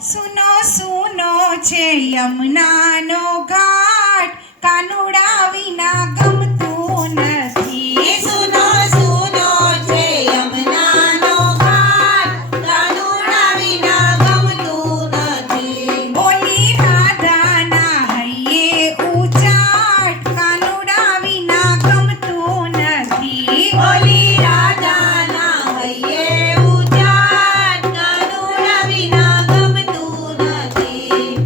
સુનો સુનો છે યમુનાનો ઘાટ, કાનુડા વિના ગમતું નથી. સુનો સુનો છે યમુનાનો ઘાટ, કાનુડા વિના ગમતું નથી. ઓલી રાધાના હૈયે ઉચાટ, કાનુડા વિના ગમતું નથી. ઓલી રાધાના હૈયે ઉજાટ, કાનુડા વિના ગમતું નથી.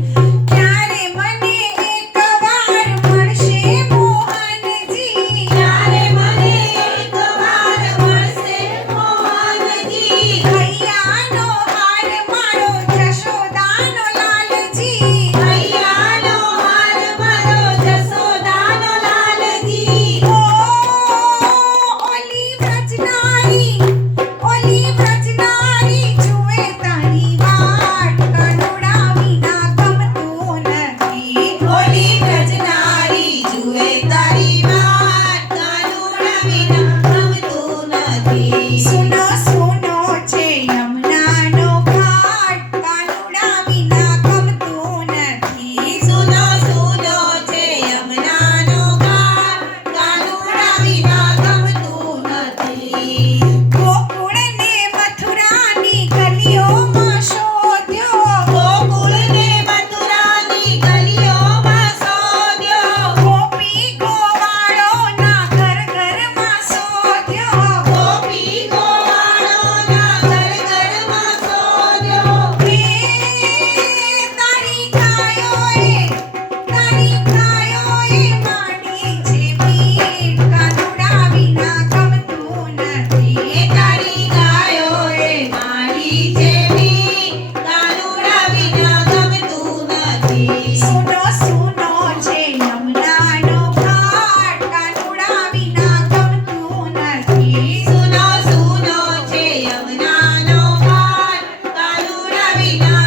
ક્યારે મને એકવાર મળશે મોહનજી, ત્યારે મને એકવાર મળશે મોહનજી. હૈયાનો હાર મારો જશોદાનો લાલજી. હૈયાનો હાર મારો જશોદાનો લાલજી. ઓ ઓલી વ્રજનારી જુએ તારી વાટ, કાનુડા વિના ગમતું નથી. ઓલી વ્રજનારી જુએ તારી વાટ, કાનુડા વિના ગમતું નથી. સુનો સુનો છે યમુનાનો ઘાટ, કાનુડા વિના ગમતું નથી. સુનો સુનો છે યમુનાનો ઘાટ, કાનુડા વિના ગમતું નથી. ગોકુળ ને મથુરાની ગલીઓમાં શોધ્યો, ગોકુળ ને મથુરાની ગલીઓમાં શોધ્યો. ગોપી ગોવાળોના ઘર ઘરમાં શોધ્યો. ગોપી ગોવાળોના ઘર ઘરમાં શોધ્યો. હે તારી ગાયોએ માંડી છે પીઠ, કાનુડા વિના ગમતું નથી. એ તારી ગાયોએ મારી છે મીઠ, કાનુડા વિના ગમતું નથી. સુનો સુનો છે યમુનાનો ઘાટ, કાનુડા વિના ગમતું નથી. સુનો સુનો છે યમુનાનો ઘાટ, કાનુડા વિના